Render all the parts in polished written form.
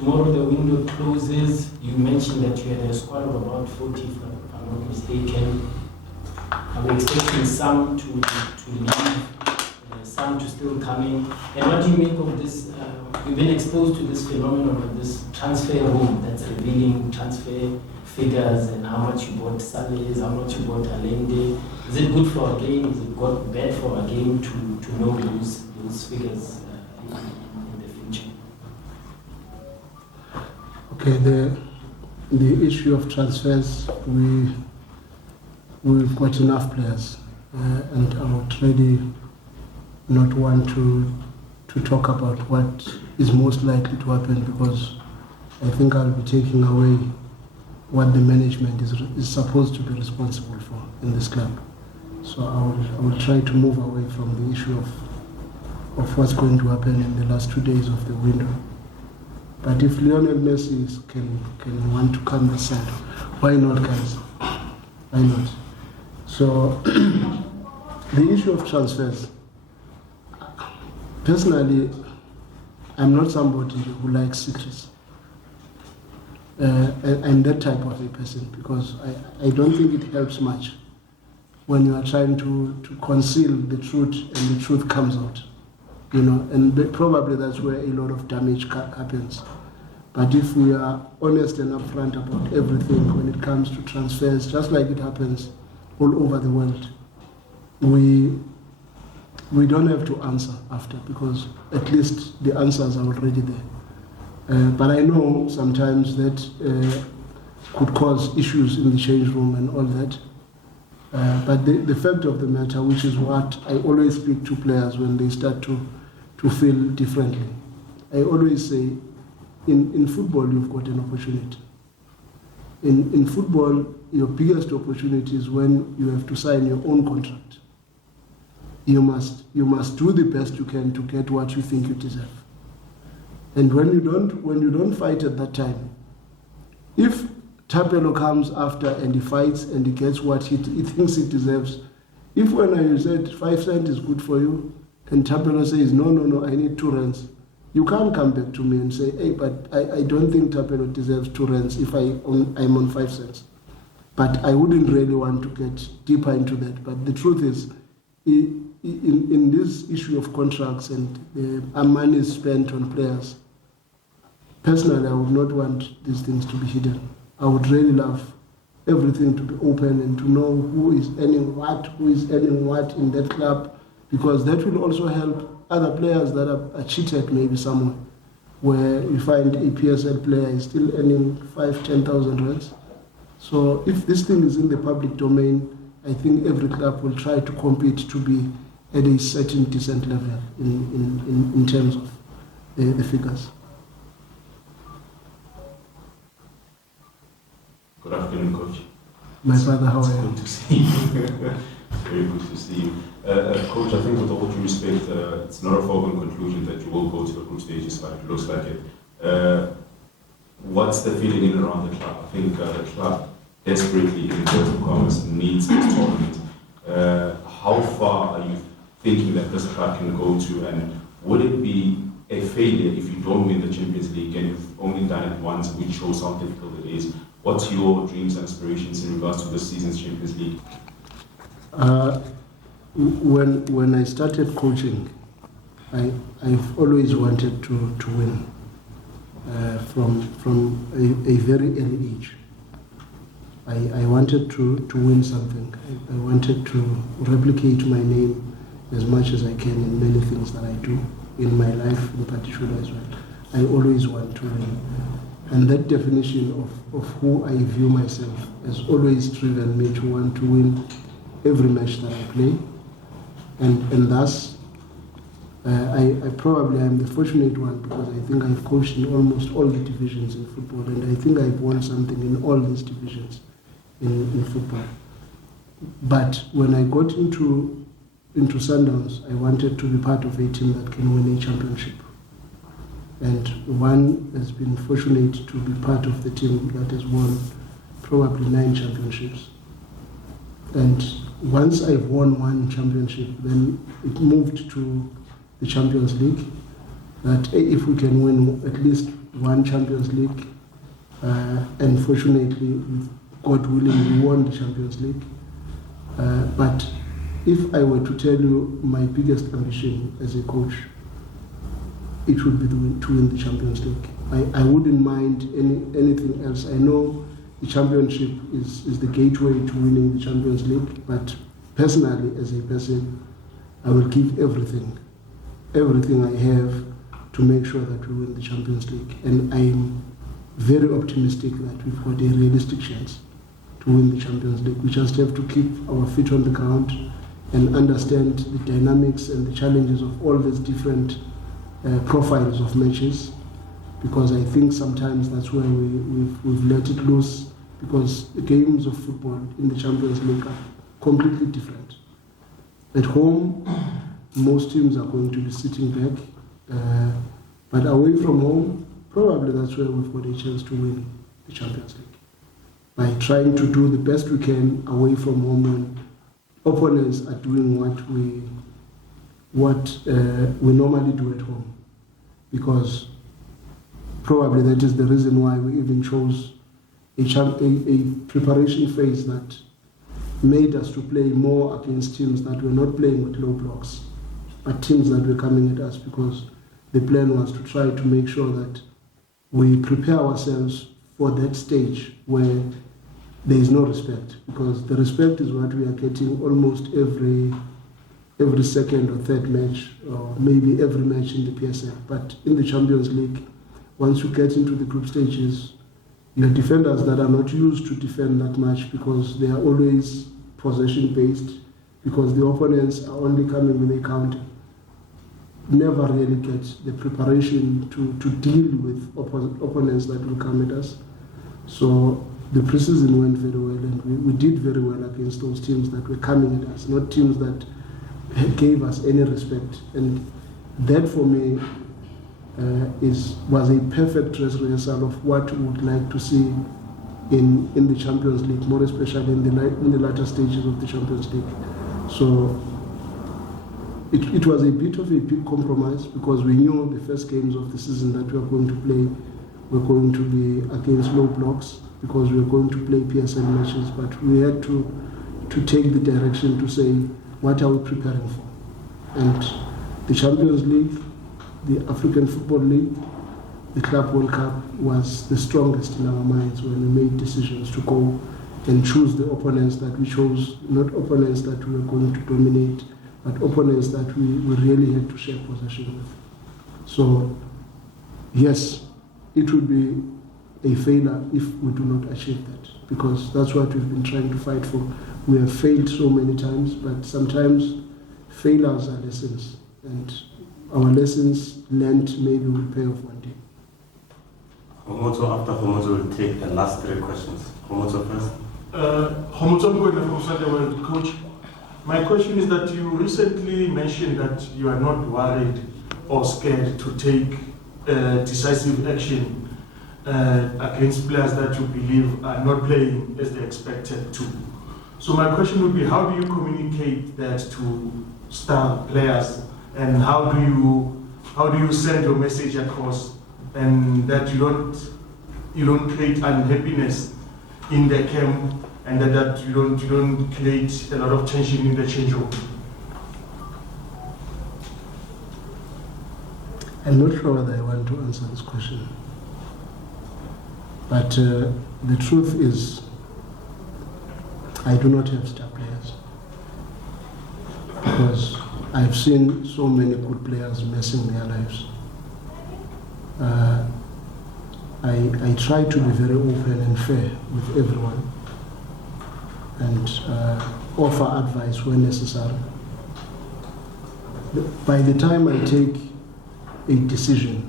tomorrow the window closes. You mentioned that you had a squad of about 40, if I'm not mistaken. Are we expecting some to leave, some to still come in? And what do you make of this? We've been exposed to this phenomenon of this transfer room that's revealing transfer figures and how much you bought Salles, how much you bought Allende. Is it good for our game? Is it bad for our game to know those figures in the future? Okay, the issue of transfers, we've got enough players, and I would really not want to talk about what is most likely to happen, because I think I'll be taking away what the management is supposed to be responsible for in this club. So I will try to move away from the issue of what's going to happen in the last 2 days of the window. But if Lionel Messi can want to come this side, why not, guys? Why not? So the issue of transfers, personally, I'm not somebody who likes secrets. I'm that type of a person, because I don't think it helps much when you are trying to conceal the truth and the truth comes out, and probably that's where a lot of damage happens. But if we are honest and upfront about everything when it comes to transfers, just like it happens all over the world, we don't have to answer after, because at least the answers are already there. But I know sometimes that could cause issues in the change room and all that. But the fact of the matter, which is what I always speak to players when they start to feel differently, I always say, in football you've got an opportunity. In football, your biggest opportunity is when you have to sign your own contract. You must do the best you can to get what you think you deserve. And when you don't fight at that time, if Tapelo comes after and he fights and he gets what he thinks he deserves, if when you said 5 cents is good for you, and Tapelo says, no, I need 2 rands, you can't come back to me and say, hey, but I don't think Tapelo deserves 2 rands if I'm on 5 cents. But I wouldn't really want to get deeper into that. But the truth is, in this issue of contracts and our money is spent on players, personally, I would not want these things to be hidden. I would really love everything to be open and to know who is earning what in that club, because that will also help other players that are cheated maybe somewhere, where you find a PSL player is still earning 5,000-10,000 rands. So if this thing is in the public domain, I think every club will try to compete to be at a certain decent level in terms of the figures. Good afternoon, Coach. My father, how are you? Good to see you. Very good to see you. Coach, I think with all due respect, it's not a foregone conclusion that you will go to the group stages, but it looks like it. What's the feeling in and around the club? I think the club desperately, in inverted commas, needs this tournament. How far are you thinking that this club can go to, and would it be a failure if you don't win the Champions League and you've only done it once, which shows how difficult it is? What's your dreams and aspirations in regards to this season's Champions League? When I started coaching, I've always wanted to win from a very early age. I wanted to win something. I wanted to replicate my name as much as I can in many things that I do in my life in particular as well. I always want to win. And that definition of who I view myself has always driven me to want to win every match that I play. And thus, I probably am the fortunate one, because I think I've coached in almost all the divisions in football, and I think I've won something in all these divisions in football. But when I got into Sundowns, I wanted to be part of a team that can win a championship. And one has been fortunate to be part of the team that has won probably 9 championships. And once I've won 1 championship, then it moved to the Champions League. that if we can win at least one Champions League, and fortunately, God willing, we won the Champions League. But if I were to tell you my biggest ambition as a coach, it would be to win the Champions League. I wouldn't mind anything else. I know the championship is the gateway to winning the Champions League, but personally, as a person, I will give everything I have to make sure that we win the Champions League. And I'm very optimistic that we've got a realistic chance to win the Champions League. We just have to keep our feet on the ground and understand the dynamics and the challenges of all these different profiles of matches, because I think sometimes that's where we've let it loose, because the games of football in the Champions League are completely different. At home, most teams are going to be sitting back, but away from home, probably that's where we've got a chance to win the Champions League, by trying to do the best we can away from home when opponents are doing what we normally do at home. Because probably that is the reason why we even chose a preparation phase that made us to play more against teams that were not playing with low blocks, but teams that were coming at us, because the plan was to try to make sure that we prepare ourselves for that stage where there is no respect, because the respect is what we are getting almost every second or third match, or maybe every match in the PSL. But in the Champions League, once you get into the group stages, your defenders that are not used to defend that much, because they are always possession-based, because the opponents are only coming with a counter, never really get the preparation to deal with opponents that will come at us. So the preseason went very well, and we did very well against those teams that were coming at us, not teams that gave us any respect. And that for me was a perfect dress rehearsal of what we would like to see in the Champions League, more especially in the latter stages of the Champions League. So it was a bit of a big compromise, because we knew the first games of the season that we were going to play were going to be against low blocks, because we were going to play PSL matches, but we had to take the direction to say, what are we preparing for? And the Champions League, the African Football League, the Club World Cup was the strongest in our minds when we made decisions to go and choose the opponents that we chose, not opponents that we were going to dominate, but opponents that we really had to share possession with. So, yes, it would be a failure if we do not achieve that, because that's what we've been trying to fight for. We have failed so many times, but sometimes failures are lessons, and our lessons learned maybe will pay off one day. Homoto, after Homoto, will take the last 3 questions. Homoto first. Homoto Mngqithi from Sunday World. Coach, my question is that you recently mentioned that you are not worried or scared to take decisive action against players that you believe are not playing as they expected to. So my question would be, how do you communicate that to star players, and how do you send your message across, and that you don't create unhappiness in the camp, and that you don't create a lot of tension in the change room? I'm not sure whether I want to answer this question, but the truth is, I do not have star players, because I've seen so many good players messing their lives. I try to be very open and fair with everyone, and offer advice when necessary. By the time I take a decision,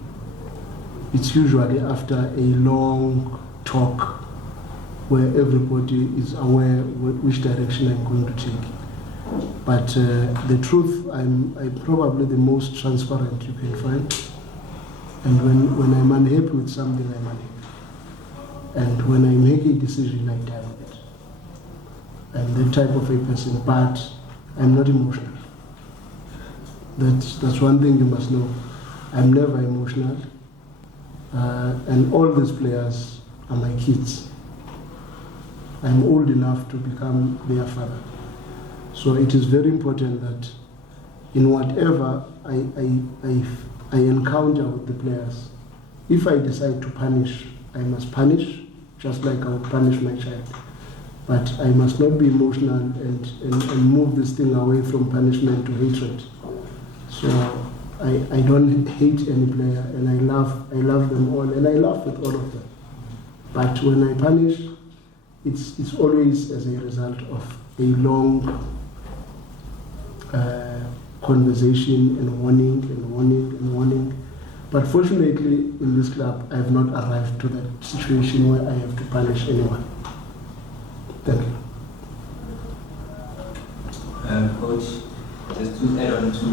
it's usually after a long talk where everybody is aware which direction I'm going to take. But the truth, I'm probably the most transparent you can find. And when I'm unhappy with something, I'm unhappy. And when I make a decision, I die with it. I'm that type of a person, but I'm not emotional. That's one thing you must know. I'm never emotional. And all these players are my kids. I'm old enough to become their father. So it is very important that in whatever I encounter with the players, if I decide to punish, I must punish just like I would punish my child. But I must not be emotional and move this thing away from punishment to hatred. So I don't hate any player, and I love them all, and I laugh with all of them. But when I punish, it's always as a result of a long conversation and warning. But fortunately, in this club, I have not arrived to that situation where I have to punish anyone. Thank you. Coach, just to add on to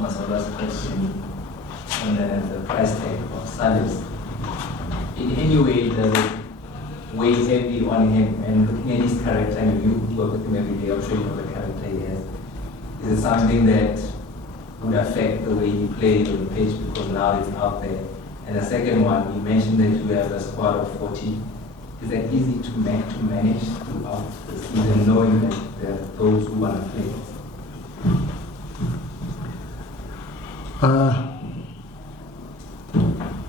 Masola's question on the price tag of Swallows, in any way does it weigh heavy on him? And looking at his character, and you work with him every day, I'm sure you know the character he has. Is it something that would affect the way he plays on the pitch because now it's out there? And the second one, you mentioned that you have a squad of 40. Is that easy to manage throughout the season, knowing that there are those who want to play?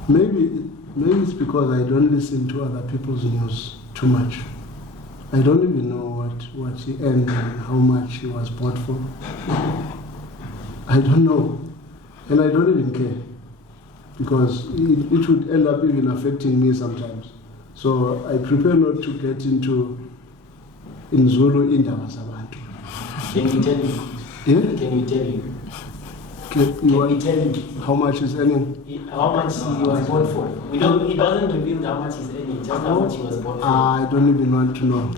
Maybe it's because I don't listen to other people's news too much. I don't even know what he earned and how much he was bought for. I don't know, and I don't even care, because it would end up even affecting me sometimes. So I prefer not to get into in Zulu Indaba Zabantu. Can you tell me? Yeah? Can you tell me? Can you tell me how much is earning? How much he was bought for? He doesn't reveal how much he's earning, just how much he was bought for. I don't even want to know.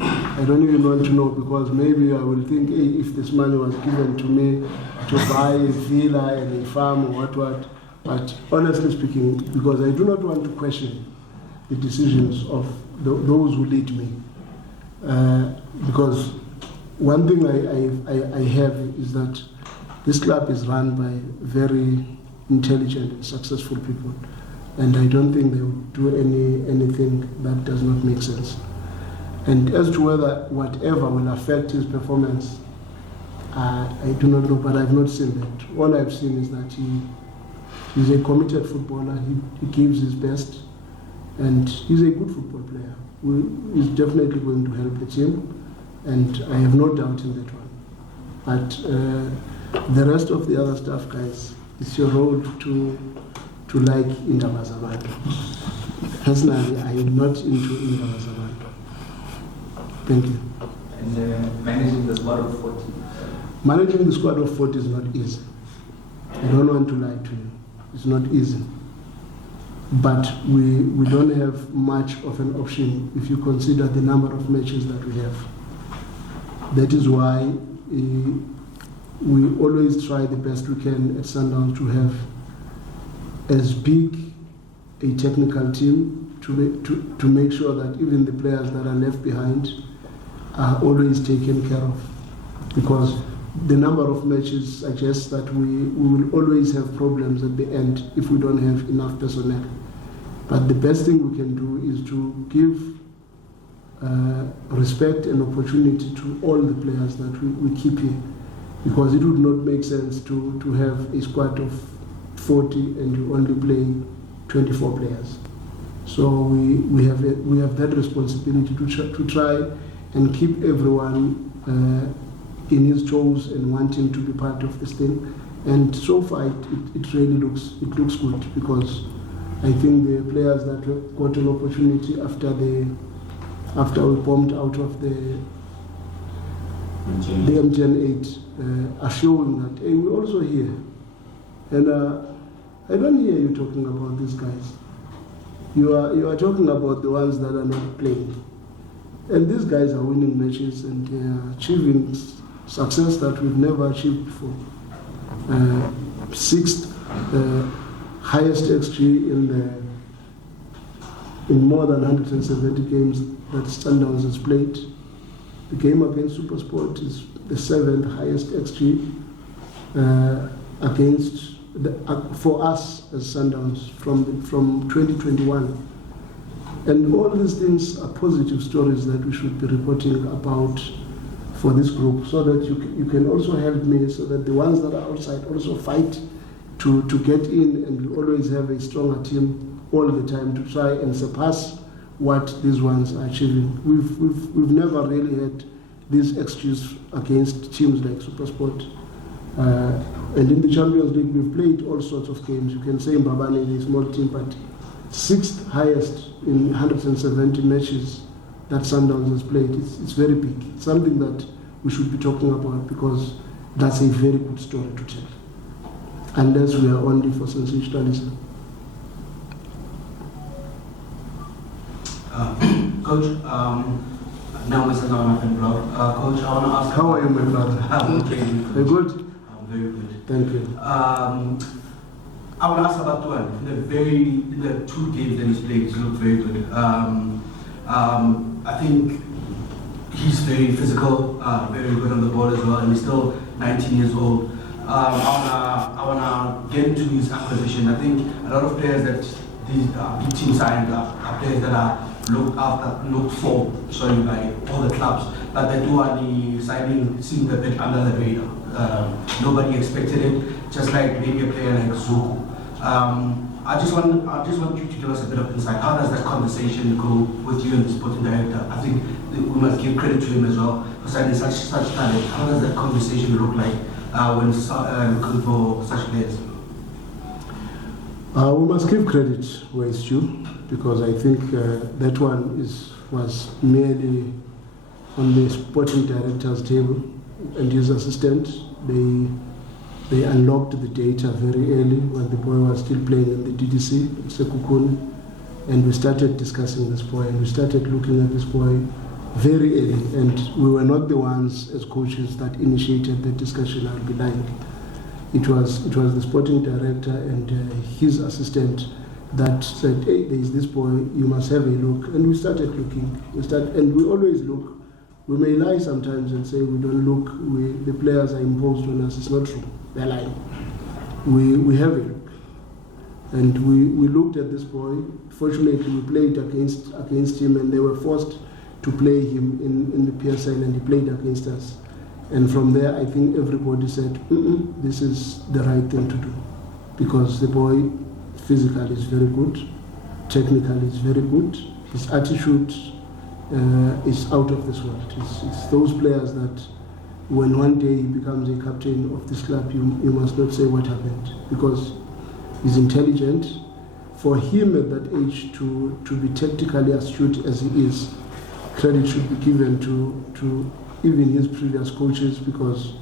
I don't even want to know, because maybe I will think, hey, if this money was given to me to buy a villa and a farm or what. But honestly speaking, because I do not want to question the decisions of those who lead me. Because one thing I have is that this club is run by very intelligent and successful people, and I don't think they would do anything that does not make sense. And as to whether whatever will affect his performance, I do not know, but I've not seen that. All I've seen is that he's a committed footballer, he gives his best, and he's a good football player. He's definitely going to help the team, and I have no doubt in that one. But the rest of the other stuff, guys, it's your role to like Indaba Zabantu. Personally, I am not into Indaba Zabantu. Thank you. And managing the squad of 40? Managing the squad of 40 is not easy. I don't want to lie to you. It's not easy. But we don't have much of an option if you consider the number of matches that we have. That is why we always try the best we can at Sundowns to have as big a technical team to make sure that even the players that are left behind are always taken care of. Because the number of matches suggests that we will always have problems at the end if we don't have enough personnel. But the best thing we can do is to give respect and opportunity to all the players that we keep here. Because it would not make sense to have a squad of 40 and you only play 24 players. So we have that responsibility to try and keep everyone in his toes and wanting to be part of this thing. And so far it really looks good, because I think the players that got an opportunity after we bombed out of the MTN 8 are showing that, hey, we're also here. And I don't hear you talking about these guys. You are talking about the ones that are not playing. And these guys are winning matches and they are achieving success that we've never achieved before. Sixth highest XG in more than 170 games that Sundowns has played. The game against SuperSport is the 7th highest XG against for us as Sundowns from 2021. And all these things are positive stories that we should be reporting about for this group, so that you can also help me, so that the ones that are outside also fight to get in, and we always have a stronger team all the time to try and surpass what these ones are achieving. We've never really had this excuse against teams like SuperSport. And in the Champions League, we've played all sorts of games. You can say Mbabane is a small team, but 6th highest in 170 matches that Sundowns has played. It's very big. It's something that we should be talking about, because that's a very good story to tell, unless we are only for sensationalism. Coach, now Mr. Norman Blog. Coach, I want to ask. How are you, my brother? I'm okay. Are you good? I'm very good. Thank you. I want to ask about one. In the 2 games that he's played, he's looked very good. I think he's very physical, very good on the ball as well, and he's still 19 years old. I wanna get into his acquisition. I think a lot of players that these big teams signed are players that are looked for by all the clubs, but they do the signing seemed a bit under the radar. Nobody expected it, just like maybe a player like Zuku. I just want you to give us a bit of insight. How does that conversation go with you and the sporting director? I think we must give credit to him as well for signing such talent. How does that conversation look like when looking for such players? We must give credit where it's due, because I think that one was merely on the sporting director's table and his assistant. They unlocked the data very early when the boy was still playing in the DDC, Sekukuni, and we started discussing this boy, and we started looking at this boy very early, and we were not the ones as coaches that initiated the discussion, I'll be lying. It was the sporting director and his assistant that said, hey, there is this boy, you must have a look. And we started looking. And we always look. We may lie sometimes and say we don't look, the players are imposed on us. It's not true. They're lying. We have a look. And we looked at this boy. Fortunately, we played against him, and they were forced to play him in the PSL, and he played against us. And from there, I think everybody said, this is the right thing to do. Because the boy physically is very good, technically is very good, his attitude is out of this world. It's those players that when one day he becomes a captain of this club, you must not say what happened, because he's intelligent. For him at that age to be tactically astute as he is, credit should be given to even his previous coaches, because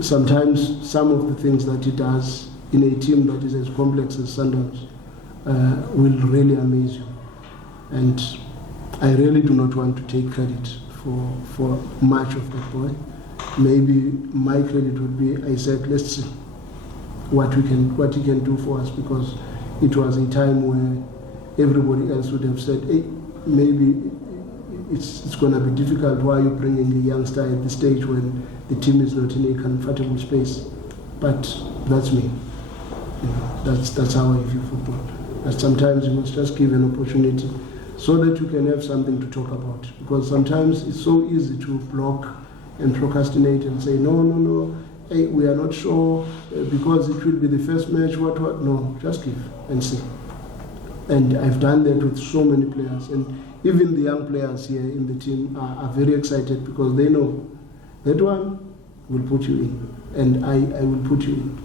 sometimes some of the things that he does in a team that is as complex as Sundowns will really amaze you. And I really do not want to take credit for much of that boy. Maybe my credit would be, I said, let's see what he can do for us, because it was a time where everybody else would have said, hey, maybe it's going to be difficult. Why are you bringing a youngster at the stage when the team is not in a comfortable space? But that's me. That's how I view football. That sometimes you must just give an opportunity so that you can have something to talk about. Because sometimes it's so easy to block and procrastinate and say, no, hey, we are not sure because it will be the first match, what. No, just give and see. And I've done that with so many players. And even the young players here in the team are very excited, because they know that one will put you in, and I will put you in.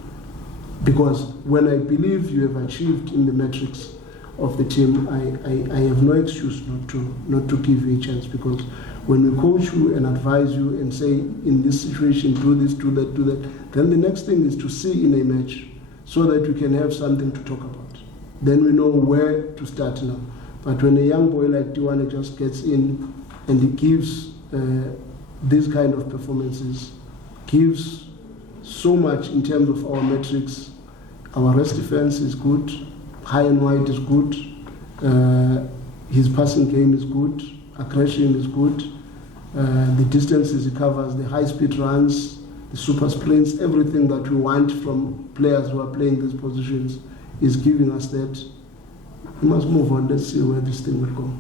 Because when I believe you have achieved in the metrics of the team, I have no excuse not to give you a chance. Because when we coach you and advise you and say, in this situation, do this, do that, then the next thing is to see in a match, so that we can have something to talk about. Then we know where to start now. But when a young boy like Tiwane just gets in and he gives these kind of performances, gives so much in terms of our metrics. Our rest defense is good, high and wide is good, his passing game is good, aggression is good, the distances he covers, the high speed runs, the super sprints, everything that we want from players who are playing these positions is giving us that. We must move on. Let's see where this thing will go.